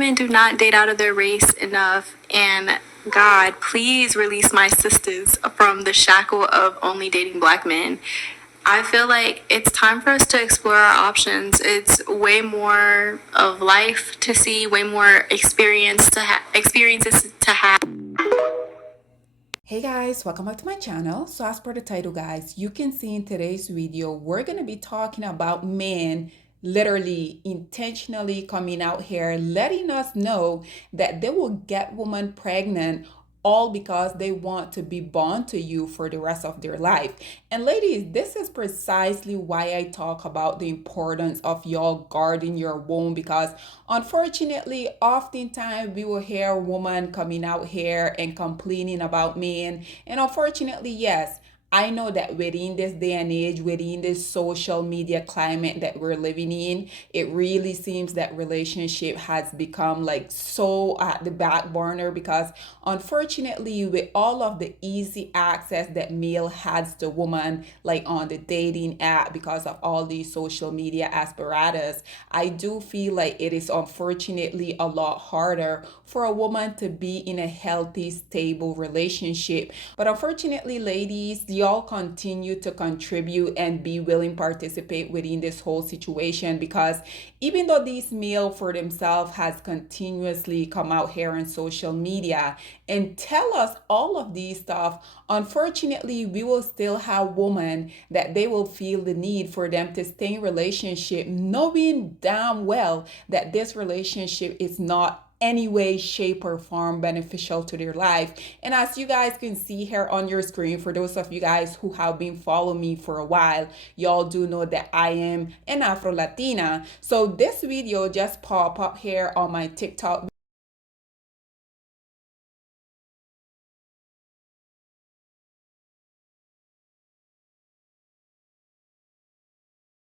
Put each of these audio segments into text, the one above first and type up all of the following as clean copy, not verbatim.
women do not date out of their race enough, and God, please release my sisters from the shackle of only dating black men. I feel like it's time for us to explore our options. It's way more of life to see, way more experiences to have. Hey guys, welcome back to my channel. So as per the title guys, you can see in today's video, we're going to be talking about men literally intentionally coming out here letting us know that they will get women pregnant all because they want to be bound to you for the rest of their life. And ladies, this is precisely why I talk about the importance of y'all guarding your womb, because unfortunately, oftentimes we will hear women coming out here and complaining about men. And unfortunately, yes, I know that within this day and age, within this social media climate that we're living in, it really seems that relationship has become like so at the back burner, because unfortunately with all of the easy access that male has to woman, like on the dating app, because of all these social media apparatus, I do feel like it is unfortunately a lot harder for a woman to be in a healthy, stable relationship. But unfortunately, ladies, y'all continue to contribute and be willing participate within this whole situation, because even though these male for themselves has continuously come out here on social media and tell us all of these stuff, unfortunately we will still have women that they will feel the need for them to stay in relationship knowing damn well that this relationship is not any way, shape, or form beneficial to their life. And as you guys can see here on your screen, for those of you guys who have been following me for a while, y'all do know that I am an Afro Latina. So this video just pop up here on my TikTok.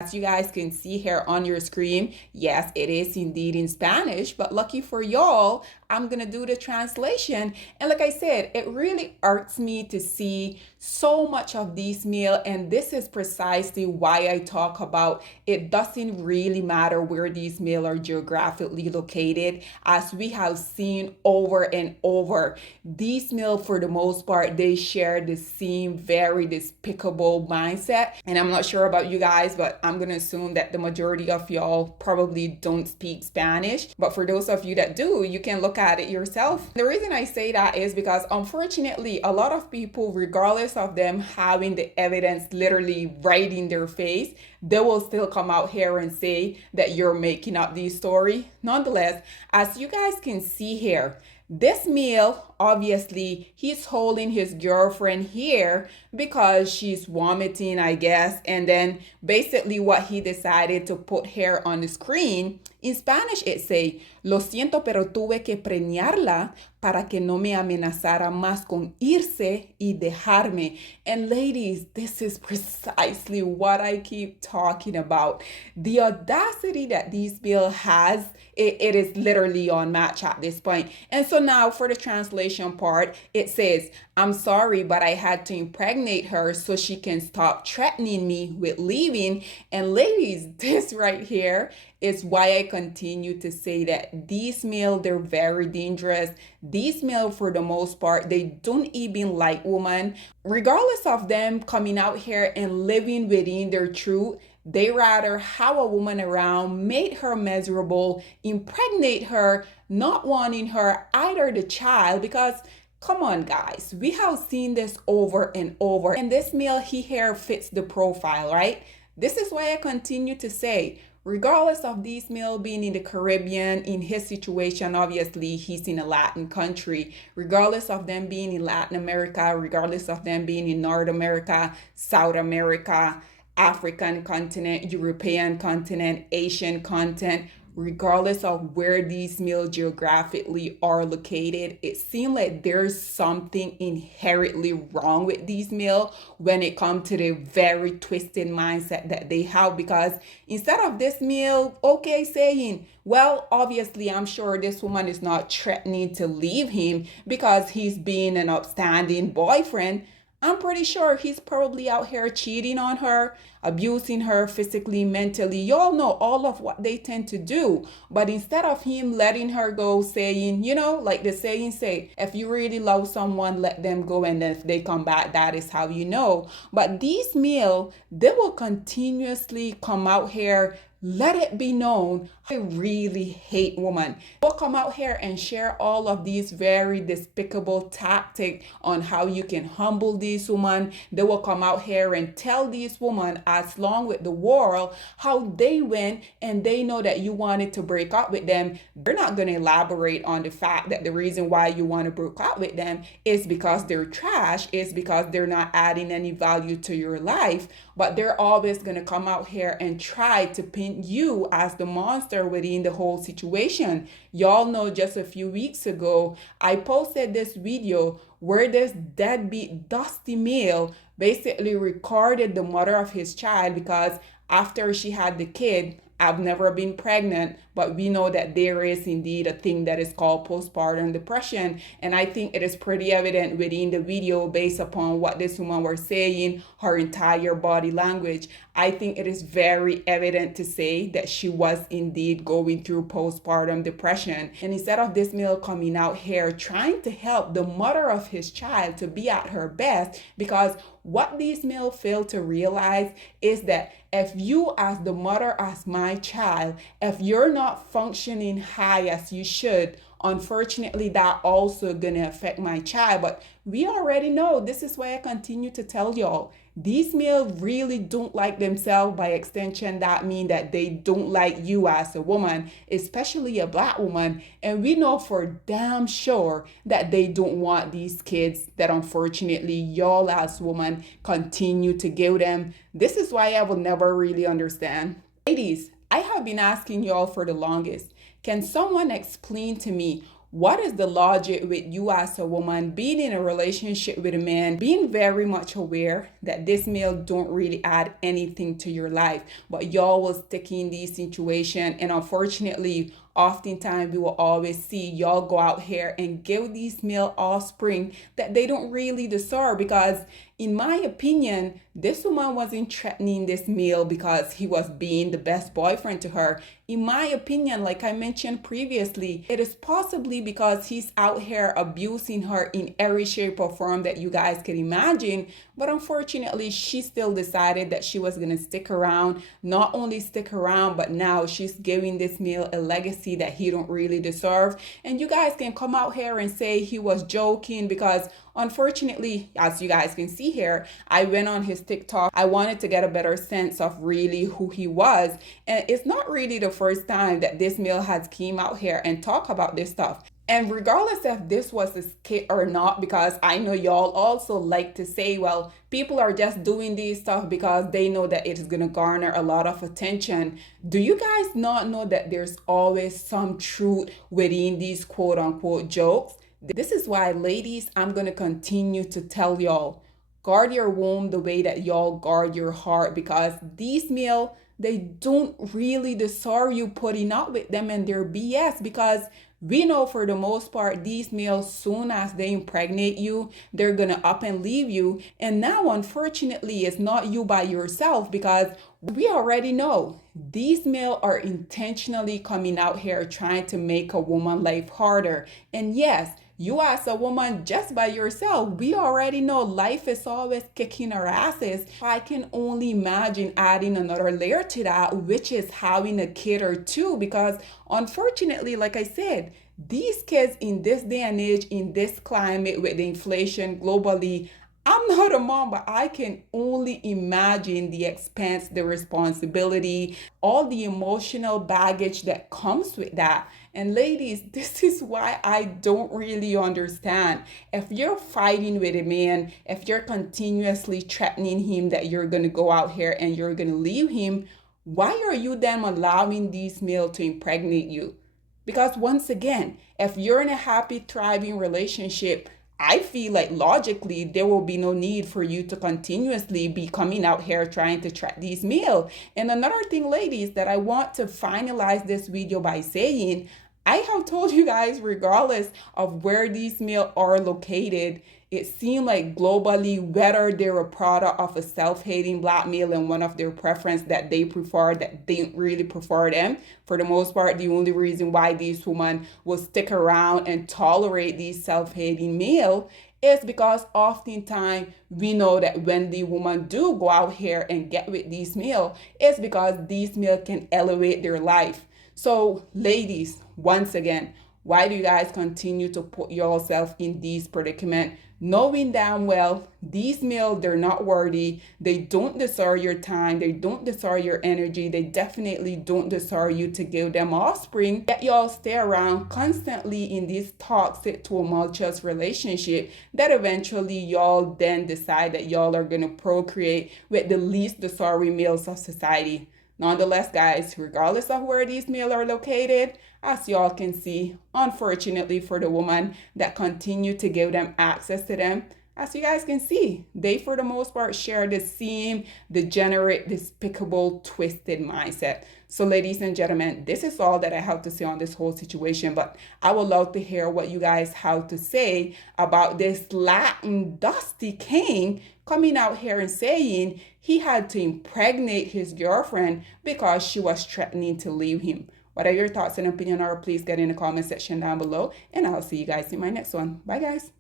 As you guys can see here on your screen, yes, it is indeed in Spanish, but lucky for y'all, I'm gonna do the translation. And like I said, it really irks me to see so much of these meal, and this is precisely why I talk about it doesn't really matter where these meal are geographically located. As we have seen over and over, these meal for the most part, they share the same very despicable mindset. And I'm not sure about you guys, but I'm gonna assume that the majority of y'all probably don't speak Spanish. But for those of you that do, you can look at it yourself. The reason I say that is because unfortunately, a lot of people, regardless of them having the evidence literally right in their face, they will still come out here and say that you're making up this story. Nonetheless, as you guys can see here, this meal, obviously, he's holding his girlfriend here because she's vomiting, I guess. And then basically what he decided to put here on the screen, in Spanish it say, lo siento, pero tuve que preñarla para que no me amenazara más con irse y dejarme. And ladies, this is precisely what I keep talking about. The audacity that this bill has, it is literally unmatched at this point. And so now for the translation part, it says, I'm sorry, but I had to impregnate her so she can stop threatening me with leaving. And ladies, this right here is why I continue to say that these male, they're very dangerous. These male, for the most part, they don't even like women. Regardless of them coming out here and living within their truth, they rather have a woman around, make her miserable, impregnate her, not wanting her either the child, because come on guys, we have seen this over and over. And this male, he here fits the profile, right? This is why I continue to say, regardless of these male being in the Caribbean, in his situation, obviously he's in a Latin country, regardless of them being in Latin America, regardless of them being in North America, South America, African continent, European continent, Asian continent, regardless of where these males geographically are located, it seems like there's something inherently wrong with these males when it comes to the very twisted mindset that they have. Because instead of this male, okay, saying, well, obviously, I'm sure this woman is not threatening to leave him because he's being an upstanding boyfriend. I'm pretty sure he's probably out here cheating on her, abusing her physically, mentally. Y'all know all of what they tend to do. But instead of him letting her go, saying, like the saying say, if you really love someone, let them go. And then if they come back, that is how you know. But these male, they will continuously come out here, let it be known I really hate women. We'll come out here and share all of these very despicable tactics on how you can humble these women. They will come out here and tell these women, as long with the world, how they went and they know that you wanted to break up with them. They're not going to elaborate on the fact that the reason why you want to break up with them is because they're trash, is because they're not adding any value to your life. But they're always going to come out here and try to paint you as the monster within the whole situation. Y'all know just a few weeks ago, I posted this video where this deadbeat dusty male basically recorded the mother of his child because after she had the kid, I've never been pregnant, but we know that there is indeed a thing that is called postpartum depression. And I think it is pretty evident within the video based upon what this woman was saying, her entire body language. I think it is very evident to say that she was indeed going through postpartum depression. And instead of this male coming out here trying to help the mother of his child to be at her best, because what these males fail to realize is that if you as the mother as my child, if you're not functioning high as you should, unfortunately that also gonna affect my child. But we already know, this is why I continue to tell y'all, these males really don't like themselves. By extension, that means that they don't like you as a woman, especially a black woman. And we know for damn sure that they don't want these kids that unfortunately y'all as women continue to give them. This is why I will never really understand. Ladies, I have been asking y'all for the longest. Can someone explain to me what is the logic with you as a woman being in a relationship with a man, being very much aware that this male don't really add anything to your life, but y'all will stick in this situation, and unfortunately, oftentimes we will always see y'all go out here and give these male offspring that they don't really deserve. Because in my opinion, this woman wasn't threatening this male because he was being the best boyfriend to her. In my opinion, like I mentioned previously, it is possibly because he's out here abusing her in every shape or form that you guys can imagine. But unfortunately, she still decided that she was going to stick around. Not only stick around, but now she's giving this male a legacy that he don't really deserve. And you guys can come out here and say he was joking, because unfortunately, as you guys can see here, I went on his TikTok. I wanted to get a better sense of really who he was. And it's not really the first time that this male has came out here and talk about this stuff. And regardless if this was a skit or not, because I know y'all also like to say, well, people are just doing this stuff because they know that it is going to garner a lot of attention. Do you guys not know that there's always some truth within these quote unquote jokes? This is why, ladies, I'm going to continue to tell y'all, guard your womb the way that y'all guard your heart, because these male, they don't really deserve you putting up with them and their BS. Because we know for the most part, these males, soon as they impregnate you, they're gonna up and leave you. And now, unfortunately, it's not you by yourself, because we already know these males are intentionally coming out here trying to make a woman life harder. And yes, you as a woman just by yourself, we already know life is always kicking our asses. I can only imagine adding another layer to that, which is having a kid or two. Because unfortunately, like I said, these kids in this day and age, in this climate with the inflation globally, I'm not a mom, but I can only imagine the expense, the responsibility, all the emotional baggage that comes with that. And ladies, this is why I don't really understand. If you're fighting with a man, if you're continuously threatening him that you're going to go out here and you're going to leave him, why are you then allowing these males to impregnate you? Because once again, if you're in a happy, thriving relationship, I feel like logically there will be no need for you to continuously be coming out here trying to track these males. And another thing, ladies, that I want to finalize this video by saying, I have told you guys, regardless of where these males are located, it seemed like globally, whether they're a product of a self-hating black male and one of their preference that they prefer, that they really prefer them, for the most part, the only reason why these women will stick around and tolerate these self-hating male is because oftentimes we know that when the woman do go out here and get with these male, it's because these male can elevate their life. So ladies, once again, why do you guys continue to put yourself in these predicament, knowing damn well these males, they're not worthy, they don't deserve your time, they don't deserve your energy, they definitely don't deserve you to give them offspring, that y'all stay around constantly in this toxic tumultuous relationship that eventually y'all then decide that y'all are going to procreate with the least deserving males of society. Nonetheless, guys, regardless of where these males are located, as y'all can see, unfortunately for the woman that continue to give them access to them, as you guys can see, they for the most part share the same degenerate, despicable, twisted mindset. So ladies and gentlemen, this is all that I have to say on this whole situation, but I would love to hear what you guys have to say about this Latin Dusty King coming out here and saying he had to impregnate his girlfriend because she was threatening to leave him. What are your thoughts and opinion, or please get in the comment section down below, and I'll see you guys in my next one. Bye guys.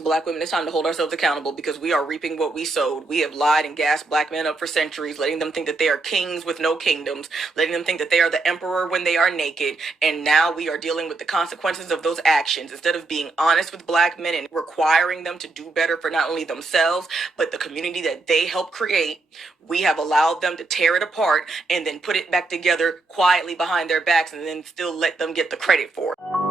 Black women, it's time to hold ourselves accountable because we are reaping what we sowed. We have lied and gassed black men up for centuries, letting them think that they are kings with no kingdoms, letting them think that they are the emperor when they are naked. And now we are dealing with the consequences of those actions. Instead of being honest with black men and requiring them to do better for not only themselves, but the community that they help create, we have allowed them to tear it apart and then put it back together quietly behind their backs and then still let them get the credit for it.